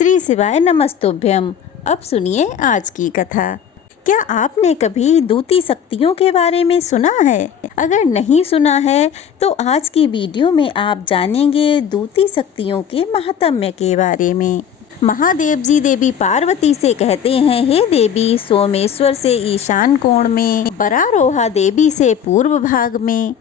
श्री शिवाय नमस्तुभ्यम। अब सुनिए आज की कथा। क्या आपने कभी दूती शक्तियों के बारे में सुना है? अगर नहीं सुना है तो आज की वीडियो में आप जानेंगे दूती शक्तियों के महात्म्य के बारे में। महादेव जी देवी पार्वती से कहते हैं, हे देवी, सोमेश्वर से ईशान कोण में, बरारोहा देवी से पूर्व भाग में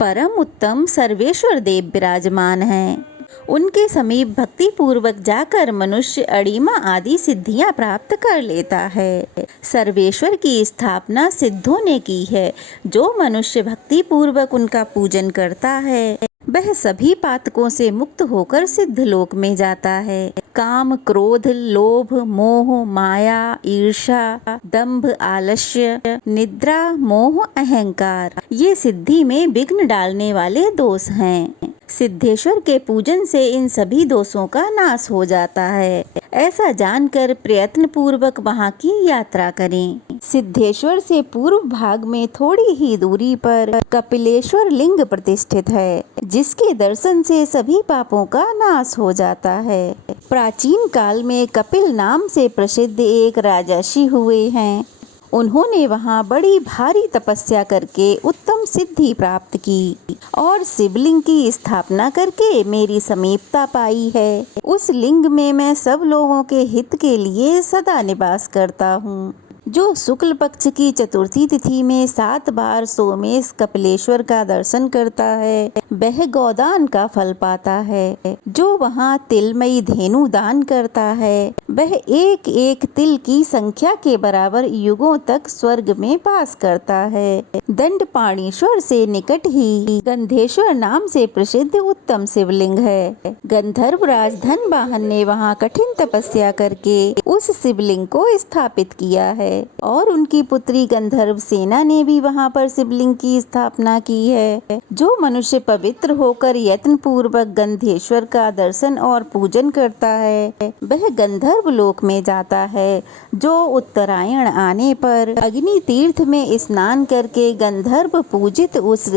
परम उत्तम सर्वेश्वर देव विराजमान हैं। उनके समीप भक्ति पूर्वक जाकर मनुष्य अणिमा आदि सिद्धियां प्राप्त कर लेता है। सर्वेश्वर की स्थापना सिद्धों ने की है। जो मनुष्य भक्ति पूर्वक उनका पूजन करता है वह सभी पातकों से मुक्त होकर सिद्ध लोक में जाता है। काम, क्रोध, लोभ, मोह, माया, ईर्ष्या, दंभ, आलस्य, निद्रा, मोह, अहंकार ये सिद्धि में विघ्न डालने वाले दोष हैं। सिद्धेश्वर के पूजन से इन सभी दोषों का नाश हो जाता है। ऐसा जानकर प्रयत्न पूर्वक वहाँ की यात्रा करें। सिद्धेश्वर से पूर्व भाग में थोड़ी ही दूरी पर कपिलेश्वर लिंग प्रतिष्ठित है, जिसके दर्शन से सभी पापों का नाश हो जाता है। प्राचीन काल में कपिल नाम से प्रसिद्ध एक राजर्षि हुए हैं। उन्होंने वहाँ बड़ी भारी तपस्या करके उत्तम सिद्धि प्राप्त की और शिवलिंग की स्थापना करके मेरी समीपता पाई है। उस लिंग में मैं सब लोगों के हित के लिए सदा निवास करता हूँ। जो शुक्ल पक्ष की चतुर्थी तिथि में 7 बार सोमेश कपिलेश्वर का दर्शन करता है वह गोदान का फल पाता है। जो वहाँ तिलमयी धेनु दान करता है वह एक एक तिल की संख्या के बराबर युगों तक स्वर्ग में वास करता है। दंडपाणीश्वर से निकट ही गंधेश्वर नाम से प्रसिद्ध उत्तम शिवलिंग है। गंधर्वराज धनवाहन ने वहाँ कठिन तपस्या करके उस शिवलिंग को स्थापित किया है और उनकी पुत्री गंधर्व सेना ने भी वहां पर शिवलिंग की स्थापना की है। जो मनुष्य पवित्र होकर यत्न पूर्वक गंधेश्वर का दर्शन और पूजन करता है वह गंधर्व लोक में जाता है। जो उत्तरायण आने पर अग्नि तीर्थ में स्नान करके गंधर्व पूजित उस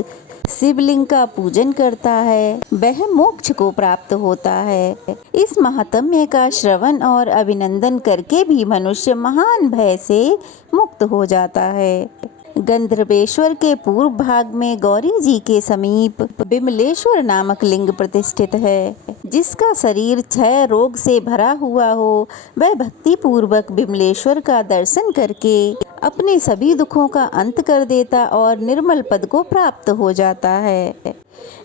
शिवलिंग का पूजन करता है वह मोक्ष को प्राप्त होता है। इस महात्म्य का श्रवण और अभिनंदन करके भी मनुष्य महान भय से मुक्त हो जाता है। गंधर्वेश्वर के पूर्व भाग में गौरी जी के समीप बिमलेश्वर नामक लिंग प्रतिष्ठित है। जिसका शरीर क्षय रोग से भरा हुआ हो वह भक्ति पूर्वक बिमलेश्वर का दर्शन करके अपने सभी दुखों का अंत कर देता और निर्मल पद को प्राप्त हो जाता है।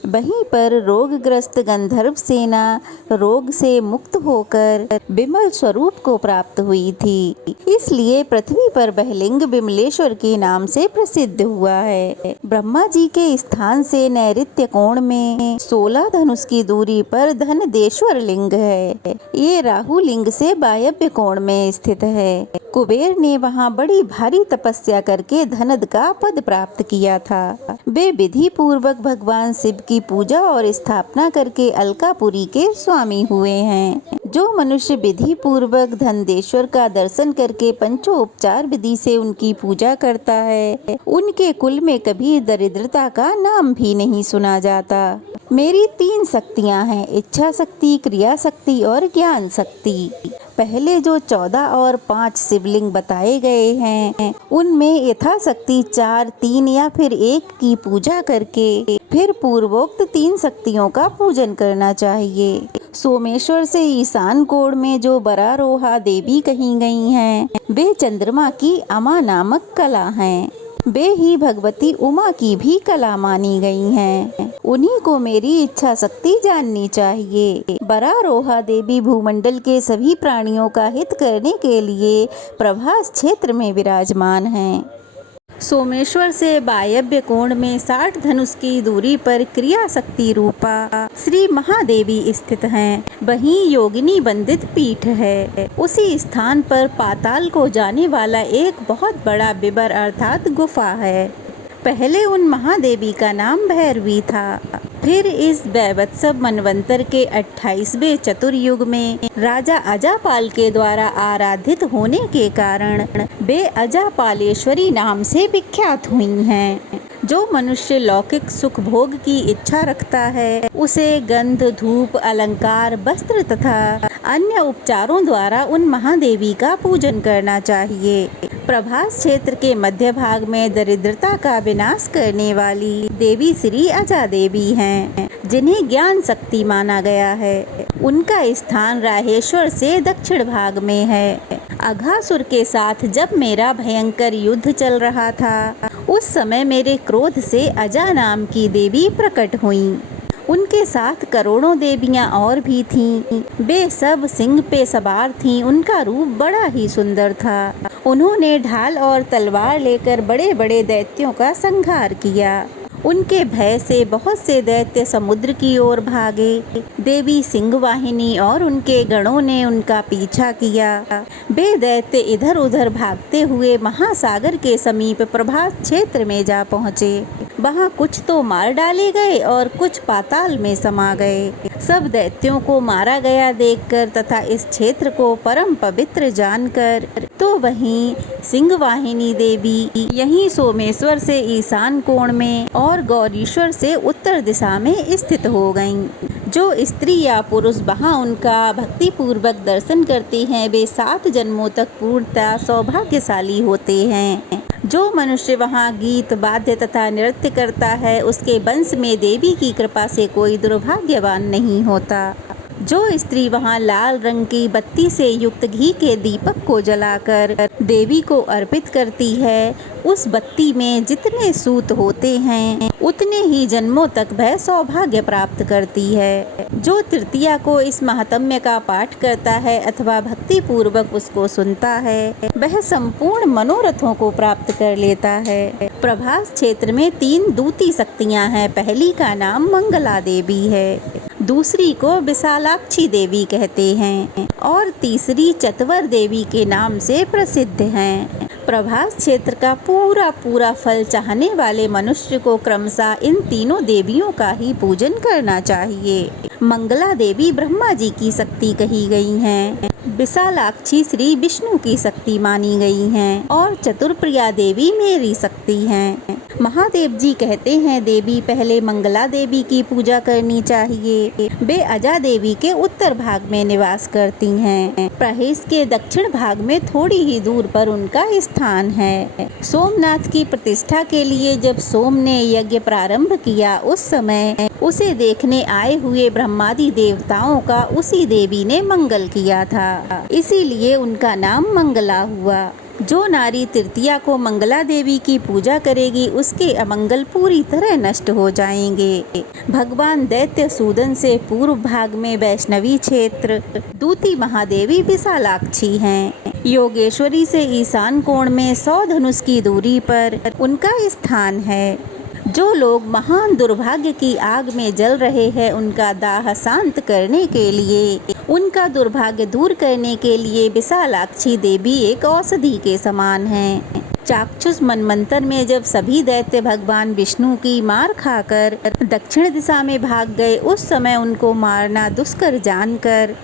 वहीं पर रोगग्रस्त गंधर्व सेना रोग से मुक्त होकर बिमल स्वरूप को प्राप्त हुई थी। इसलिए पृथ्वी पर वह लिंग बिमलेश्वर के नाम से प्रसिद्ध हुआ है। ब्रह्मा जी के स्थान से नैऋत्य कोण में 16 धनुष की दूरी पर धनदेश्वर लिंग है। ये राहु लिंग से वायव्य कोण में स्थित है। कुबेर ने वहाँ बड़ी भारी तपस्या करके धनद का पद प्राप्त किया था। वे विधि पूर्वक भगवान शिव की पूजा और स्थापना करके अलकापुरी के स्वामी हुए हैं। जो मनुष्य विधि पूर्वक धनदेश्वर का दर्शन करके पंचोपचार विधि से उनकी पूजा करता है उनके कुल में कभी दरिद्रता का नाम भी नहीं सुना जाता। मेरी 3 शक्तियाँ हैं, इच्छा शक्ति, क्रिया शक्ति और ज्ञान शक्ति। पहले जो 14 और 5 शिवलिंग बताए गए हैं उनमें यथाशक्ति 4, 3 या फिर 1 की पूजा करके फिर पूर्वोक्त 3 शक्तियों का पूजन करना चाहिए। सोमेश्वर से ईशान कोण में जो बरारोहा देवी कही गई हैं वे चंद्रमा की अमा नामक कला हैं। वे ही भगवती उमा की भी कला मानी गई हैं। उन्हीं को मेरी इच्छा शक्ति जाननी चाहिए। बरारोहा देवी भूमंडल के सभी प्राणियों का हित करने के लिए प्रभास क्षेत्र में विराजमान हैं। सोमेश्वर से वायव्य कोण में 60 धनुष की दूरी पर क्रिया शक्ति रूपा श्री महादेवी स्थित हैं। वहीं योगिनी वंदित पीठ है। उसी स्थान पर पाताल को जाने वाला एक बहुत बड़ा विवर अर्थात गुफा है। पहले उन महादेवी का नाम भैरवी था। फिर इस वैवत्सव मनवंतर के 28वें चतुर्युग में राजा अजापाल के द्वारा आराधित होने के कारण वे अजापालेश्वरी नाम से विख्यात हुई हैं। जो मनुष्य लौकिक सुख भोग की इच्छा रखता है उसे गंध, धूप, अलंकार, वस्त्र तथा अन्य उपचारों द्वारा उन महादेवी का पूजन करना चाहिए। प्रभास क्षेत्र के मध्य भाग में दरिद्रता का विनाश करने वाली देवी श्री अजा देवी हैं, जिन्हें ज्ञान शक्ति माना गया है। उनका स्थान राहेश्वर से दक्षिण भाग में है। अघासुर के साथ जब मेरा भयंकर युद्ध चल रहा था, उस समय मेरे क्रोध से अजा नाम की देवी प्रकट हुईं। उनके साथ करोड़ों देवियां और भी थीं। वे सब सिंह पे सवार थीं। उनका रूप बड़ा ही सुंदर था। उन्होंने ढाल और तलवार लेकर बड़े बड़े दैत्यों का संहार किया। उनके भय से बहुत से दैत्य समुद्र की ओर भागे। देवी सिंहवाहिनी और उनके गणों ने उनका पीछा किया। वे दैत्य इधर उधर भागते हुए महासागर के समीप प्रभास क्षेत्र में जा पहुँचे। वहाँ कुछ तो मार डाले गए और कुछ पाताल में समा गए। सब दैत्यों को मारा गया देखकर तथा इस क्षेत्र को परम पवित्र जानकर तो वहीं सिंहवाहिनी देवी यहीं सोमेश्वर से ईशान कोण में और गौरीश्वर से उत्तर दिशा में स्थित हो गईं। जो स्त्री या पुरुष वहाँ उनका भक्ति पूर्वक दर्शन करते हैं, वे 7 जन्मों तक पूर्णतः सौभाग्यशाली होते हैं। जो मनुष्य वहाँ गीत वाद्य तथा नृत्य करता है, उसके वंश में देवी की कृपा से कोई दुर्भाग्यवान नहीं होता। जो स्त्री वहाँ लाल रंग की बत्ती से युक्त घी के दीपक को जलाकर देवी को अर्पित करती है, उस बत्ती में जितने सूत होते हैं उतने ही जन्मों तक वह सौभाग्य प्राप्त करती है। जो तृतीया को इस महात्म्य का पाठ करता है अथवा भक्ति पूर्वक उसको सुनता है, वह संपूर्ण मनोरथों को प्राप्त कर लेता है। प्रभास क्षेत्र में 3 दूती शक्तियाँ हैं। पहली का नाम मंगला देवी है, दूसरी को विशालाक्षी देवी कहते हैं और तीसरी चतवर देवी के नाम से प्रसिद्ध हैं। प्रभास क्षेत्र का पूरा फल चाहने वाले मनुष्य को क्रमशः इन तीनों देवियों का ही पूजन करना चाहिए। मंगला देवी ब्रह्मा जी की शक्ति कही गई हैं, विशालाक्षी श्री विष्णु की शक्ति मानी गई हैं और चतुरप्रिया देवी मेरी शक्ति हैं। महादेव जी कहते हैं, देवी पहले मंगला देवी की पूजा करनी चाहिए। वे अजा देवी के उत्तर भाग में निवास करती हैं। प्रहेश के दक्षिण भाग में थोड़ी ही दूर पर उनका स्थान है। सोमनाथ की प्रतिष्ठा के लिए जब सोम ने यज्ञ प्रारंभ किया, उस समय उसे देखने आए हुए ब्रह्मादि देवताओं का उसी देवी ने मंगल किया था, इसीलिए उनका नाम मंगला हुआ। जो नारी तृतीया को मंगला देवी की पूजा करेगी, उसके अमंगल पूरी तरह नष्ट हो जाएंगे। भगवान दैत्य सूदन से पूर्व भाग में वैष्णवी क्षेत्र दूती महादेवी विशालाक्षी हैं। योगेश्वरी से ईशान कोण में 100 धनुष की दूरी पर उनका स्थान है। जो लोग महान दुर्भाग्य की आग में जल रहे हैं, उनका दाह शांत करने के लिए, उनका दुर्भाग्य दूर करने के लिए विशालाक्षी देवी एक औषधि के समान हैं। चाक्षुष मनमंत्र में जब सभी दैत्य भगवान विष्णु की मार खाकर दक्षिण दिशा में भाग गए, उस समय उनको मारना दुष्कर जानकर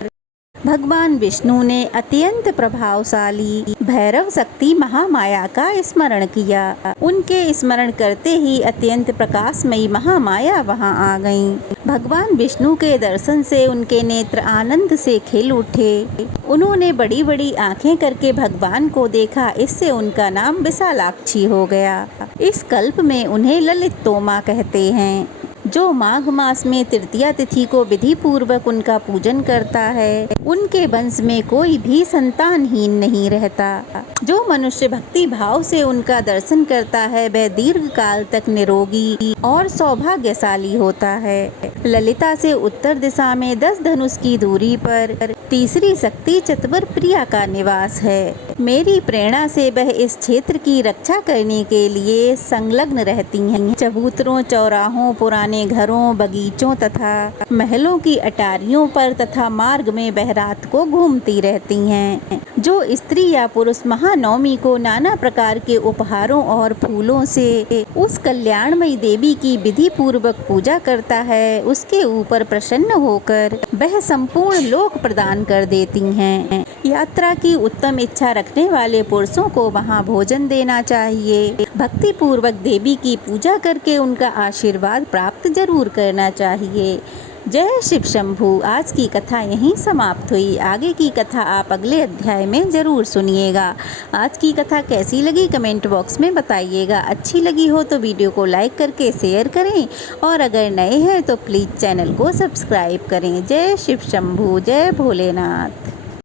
भगवान विष्णु ने अत्यंत प्रभावशाली भैरव शक्ति महामाया का स्मरण किया। उनके स्मरण करते ही अत्यंत प्रकाशमयी महामाया वहां आ गईं। भगवान विष्णु के दर्शन से उनके नेत्र आनंद से खिल उठे। उन्होंने बड़ी बड़ी आंखें करके भगवान को देखा, इससे उनका नाम विशालाक्षी हो गया। इस कल्प में उन्हें ललित तोमा कहते हैं। जो माघ मास में तृतीया तिथि को विधि पूर्वक उनका पूजन करता है, उनके वंश में कोई भी संतानहीन नहीं रहता। जो मनुष्य भक्ति भाव से उनका दर्शन करता है, वह दीर्घ काल तक निरोगी और सौभाग्यशाली होता है। ललिता से उत्तर दिशा में 10 धनुष की दूरी पर तीसरी शक्ति चतवर प्रिया का निवास है। मेरी प्रेरणा से वह इस क्षेत्र की रक्षा करने के लिए संलग्न रहती हैं। चबूतरों, चौराहों, पुराने घरों, बगीचों तथा महलों की अटारियों पर तथा मार्ग में वह रात को घूमती रहती हैं। जो स्त्री या पुरुष महानवमी को नाना प्रकार के उपहारों और फूलों से उस कल्याणमयी देवी की विधि पूर्वक पूजा करता है, उसके ऊपर प्रसन्न होकर वह संपूर्ण लोक प्रदान कर देती हैं। यात्रा की उत्तम इच्छा रखने वाले पुरुषों को वहां भोजन देना चाहिए। भक्ति पूर्वक देवी की पूजा करके उनका आशीर्वाद प्राप्त जरूर करना चाहिए। जय शिव शंभू। आज की कथा यहीं समाप्त हुई। आगे की कथा आप अगले अध्याय में ज़रूर सुनिएगा। आज की कथा कैसी लगी कमेंट बॉक्स में बताइएगा। अच्छी लगी हो तो वीडियो को लाइक करके शेयर करें और अगर नए हैं तो प्लीज़ चैनल को सब्सक्राइब करें। जय शिव शंभू, जय भोलेनाथ।